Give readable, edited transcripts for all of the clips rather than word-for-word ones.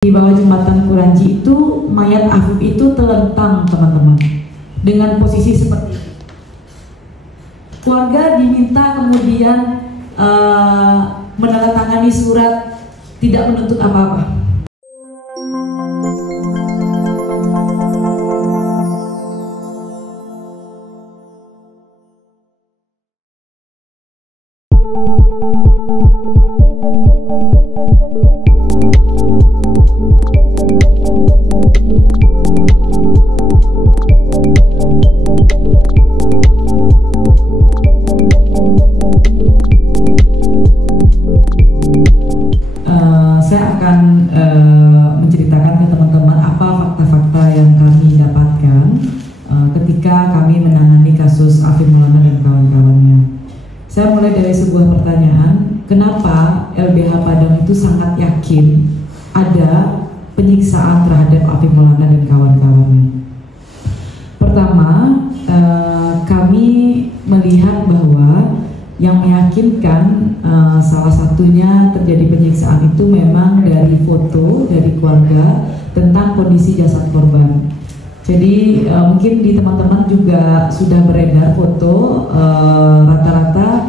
Di bawah jembatan Kuranji itu mayat Afif itu terlentang, teman-teman, dengan posisi seperti ini. Keluarga diminta kemudian menandatangani surat tidak menuntut apa-apa. Saya akan menceritakan ke teman-teman apa fakta-fakta yang kami dapatkan ketika kami menangani kasus Afif Maulana dan kawan-kawannya. Saya mulai dari sebuah pertanyaan, kenapa LBH Padang itu sangat yakin ada penyiksaan terhadap Afif Maulana dan kawan-kawannya? Pertama, kami melihat bahwa yang meyakinkan salah satunya terjadi penyiksaan itu memang dari foto dari keluarga tentang kondisi jasad korban. Jadi mungkin di teman-teman juga sudah beredar foto rata-rata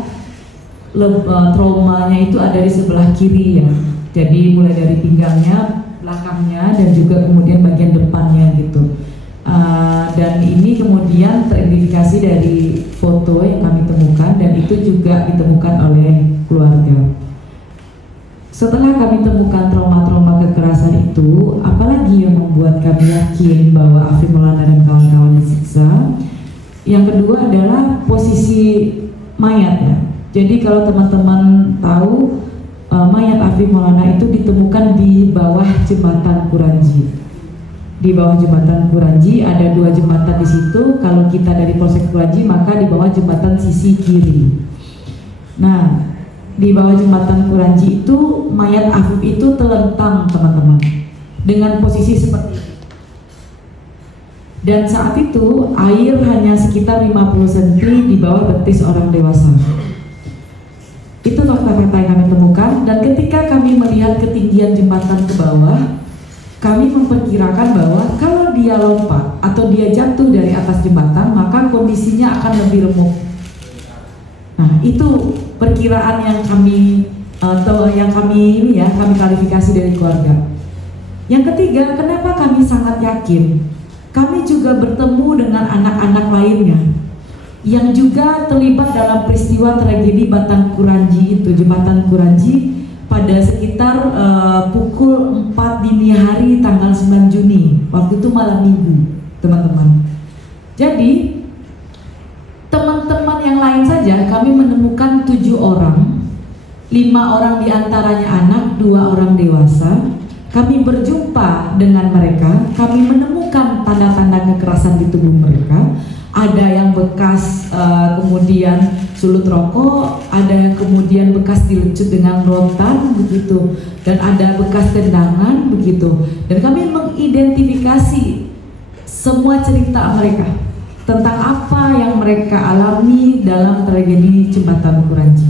traumanya itu ada di sebelah kiri ya. Jadi mulai dari pinggangnya, belakangnya, dan juga kemudian bagian depannya gitu. Dan ini kemudian teridentifikasi dari foto yang kami temukan dan itu juga ditemukan oleh keluarga. Setelah kami temukan trauma-trauma kekerasan itu, apalagi yang membuat kami yakin bahwa Afif Maulana dan kawan-kawan disiksa? Yang kedua adalah posisi mayatnya. Jadi kalau teman-teman tahu, mayat Afif Maulana itu ditemukan di bawah jembatan Kuranji. Di bawah jembatan Kuranji ada dua jembatan di situ. Kalau kita dari Polsek Kuranji maka di bawah jembatan sisi kiri. Nah, di bawah jembatan Kuranji itu mayat Afif itu terlentang, teman-teman, dengan posisi seperti ini. Dan saat itu air hanya sekitar 50 cm di bawah betis orang dewasa. Itu fakta-fakta yang kami temukan. Dan ketika kami melihat ketinggian jembatan ke bawah, kami memperkirakan bahwa kalau dia lompat atau dia jatuh dari atas jembatan, maka kondisinya akan lebih remuk. Nah, itu perkiraan yang kami kami klarifikasi dari keluarga. Yang ketiga, kenapa kami sangat yakin? Kami juga bertemu dengan anak-anak lainnya yang juga terlibat dalam peristiwa tragedi Batang Kuranji itu, jembatan Kuranji, pada sekitar pukul 4 dini hari tanggal 9 Juni. Waktu itu malam minggu, teman-teman. Jadi teman-teman yang lain saja kami menemukan 7 orang, 5 orang diantaranya anak, 2 orang dewasa. Kami berjumpa dengan mereka, kami menemukan tanda-tanda kekerasan di tubuh mereka. Ada yang bekas kemudian sulut rokok, ada yang kemudian bekas dilecut dengan rotan begitu, dan ada bekas tendangan begitu. Dan kami mengidentifikasi semua cerita mereka tentang apa yang mereka alami dalam tragedi jembatan Kuranji.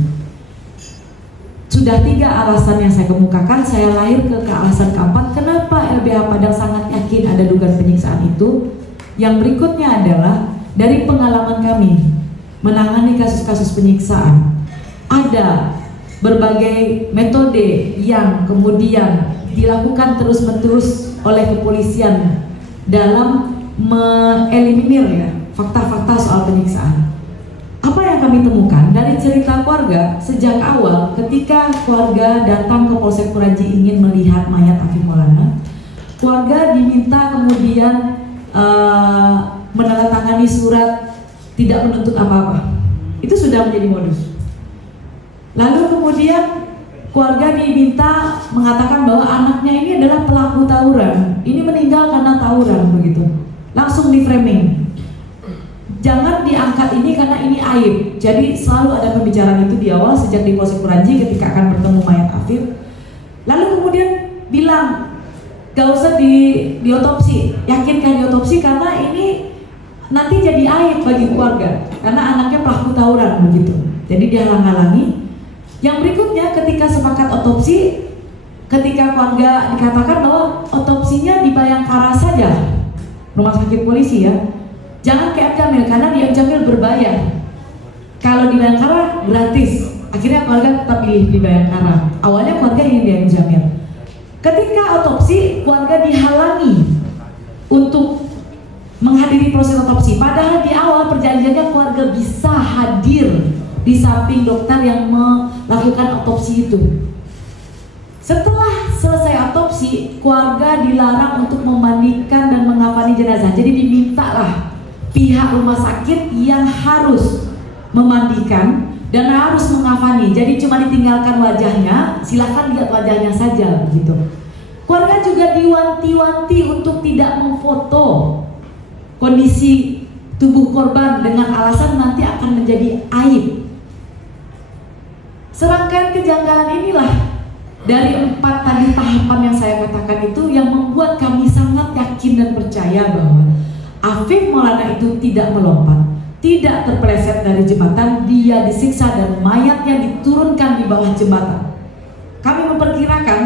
Sudah 3 alasan yang saya kemukakan, saya lahir ke alasan keempat, kenapa LBH Padang sangat yakin ada dugaan penyiksaan itu. Yang berikutnya adalah dari pengalaman kami menangani kasus-kasus penyiksaan, ada berbagai metode yang kemudian dilakukan terus-menerus oleh kepolisian dalam mengeliminir ya fakta-fakta soal penyiksaan. Apa yang kami temukan dari cerita keluarga sejak awal, ketika keluarga datang ke Polsek Kuranji ingin melihat mayat Afif Maulana, keluarga diminta kemudian menandatangani surat tidak menuntut apa-apa. Itu sudah menjadi modus. Lalu kemudian keluarga diminta mengatakan bahwa anaknya ini adalah pelaku tawuran, ini meninggal karena tawuran begitu. Langsung di framing. Jangan diangkat ini karena ini aib. Jadi selalu ada pembicaraan itu di awal sejak di Polsek Kuranji ketika akan bertemu mayat Afif. Lalu kemudian bilang gak usah diotopsi, yakinkan diotopsi karena ini nanti jadi aib bagi keluarga karena anaknya pelaku tawuran begitu. Jadi dia halang-halangi. Yang berikutnya ketika sepakat otopsi, ketika keluarga dikatakan bahwa otopsinya di Bayangkara saja, rumah sakit polisi ya, jangan ke M Jamil karena di M Jamil berbayar. Kalau di Bayangkara gratis. Akhirnya keluarga tetap pilih di Bayangkara. Awalnya keluarga ingin di M Jamil. Ketika otopsi, keluarga dihalangi untuk menghadiri proses otopsi. Padahal di awal perjanjiannya keluarga bisa hadir di samping dokter yang melakukan otopsi itu. Setelah selesai otopsi, keluarga dilarang untuk memandikan dan mengafani jenazah. Jadi dimintalah pihak rumah sakit yang harus memandikan dan harus mengafani. Jadi cuma ditinggalkan wajahnya, silahkan lihat wajahnya saja begitu. Keluarga juga diwanti-wanti untuk tidak memfoto kondisi tubuh korban dengan alasan nanti akan menjadi aib. Serangkaian kejanggalan inilah dari 4 tadi tahapan yang saya katakan itu yang membuat kami sangat yakin dan percaya bahwa Afif Maulana itu tidak melompat, tidak terpeleset dari jembatan, dia disiksa dan mayatnya diturunkan di bawah jembatan. Kami memperkirakan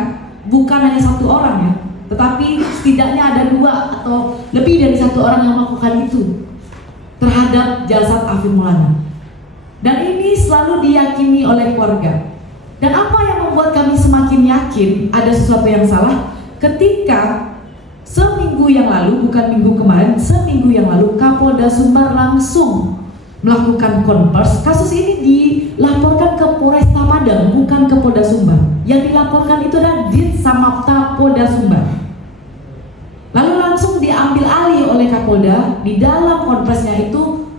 bukan hanya 1 orang ya, tetapi setidaknya ada 2 atau lebih dari 1 orang yang melakukan itu terhadap jasad Afif Maulana. Dan ini selalu diyakini oleh keluarga. Dan apa yang membuat kami semakin yakin ada sesuatu yang salah? Ketika seminggu yang lalu, bukan minggu kemarin, seminggu yang lalu Kapolda Sumbar langsung melakukan konvers. Kasus ini dilaporkan ke Polresta Padang, bukan ke Polda Sumbar. Yang dilaporkan itu adalah Dit Samapta Polda Sumbar. Lalu langsung diambil alih oleh Kapolda. Di dalam konversnya itu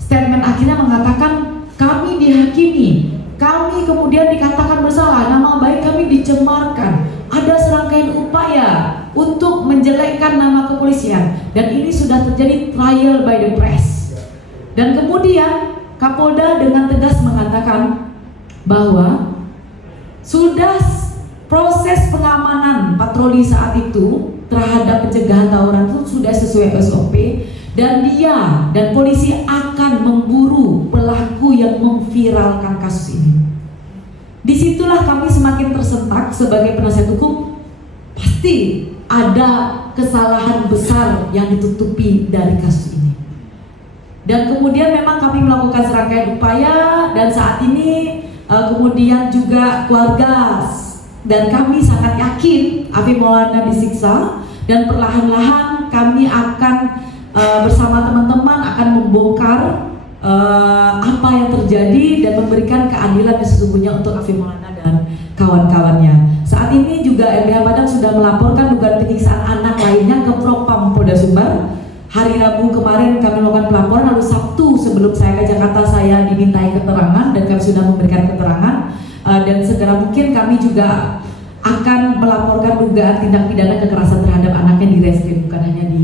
statement akhirnya mengatakan kami dihakimi, kami kemudian dikatakan bersalah, nama baik kami dicemarkan, ada serangkaian upaya untuk menjelekkan nama kepolisian, dan ini sudah terjadi trial by the press. Dan kemudian Kapolda dengan tegas mengatakan bahwa sudah proses pengamanan patroli saat itu terhadap pencegahan tawuran itu sudah sesuai SOP, dan dia dan polisi akan memburu pelaku yang memviralkan kasus ini. Disitulah kami semakin tersentak sebagai penasihat hukum, pasti ada kesalahan besar yang ditutupi dari kasus ini. Dan kemudian memang kami melakukan serangkaian upaya, dan saat ini kemudian juga keluarga dan kami sangat yakin Afif Maulana disiksa, dan perlahan-lahan kami akan bersama teman-teman akan membongkar apa yang terjadi dan memberikan keadilan yang sesungguhnya untuk Afif Maulana dan kawan-kawannya. Saat ini juga LBH Padang sudah melaporkan dugaan penyiksaan anak lainnya ke Propam Polda Sumbar. Hari Rabu kemarin kami melakukan pelaporan, lalu Sabtu sebelum saya ke Jakarta saya dimintai keterangan dan kami sudah memberikan keterangan, dan segera mungkin kami juga akan melaporkan dugaan tindak pidana kekerasan terhadap anaknya di reskrim, bukan hanya di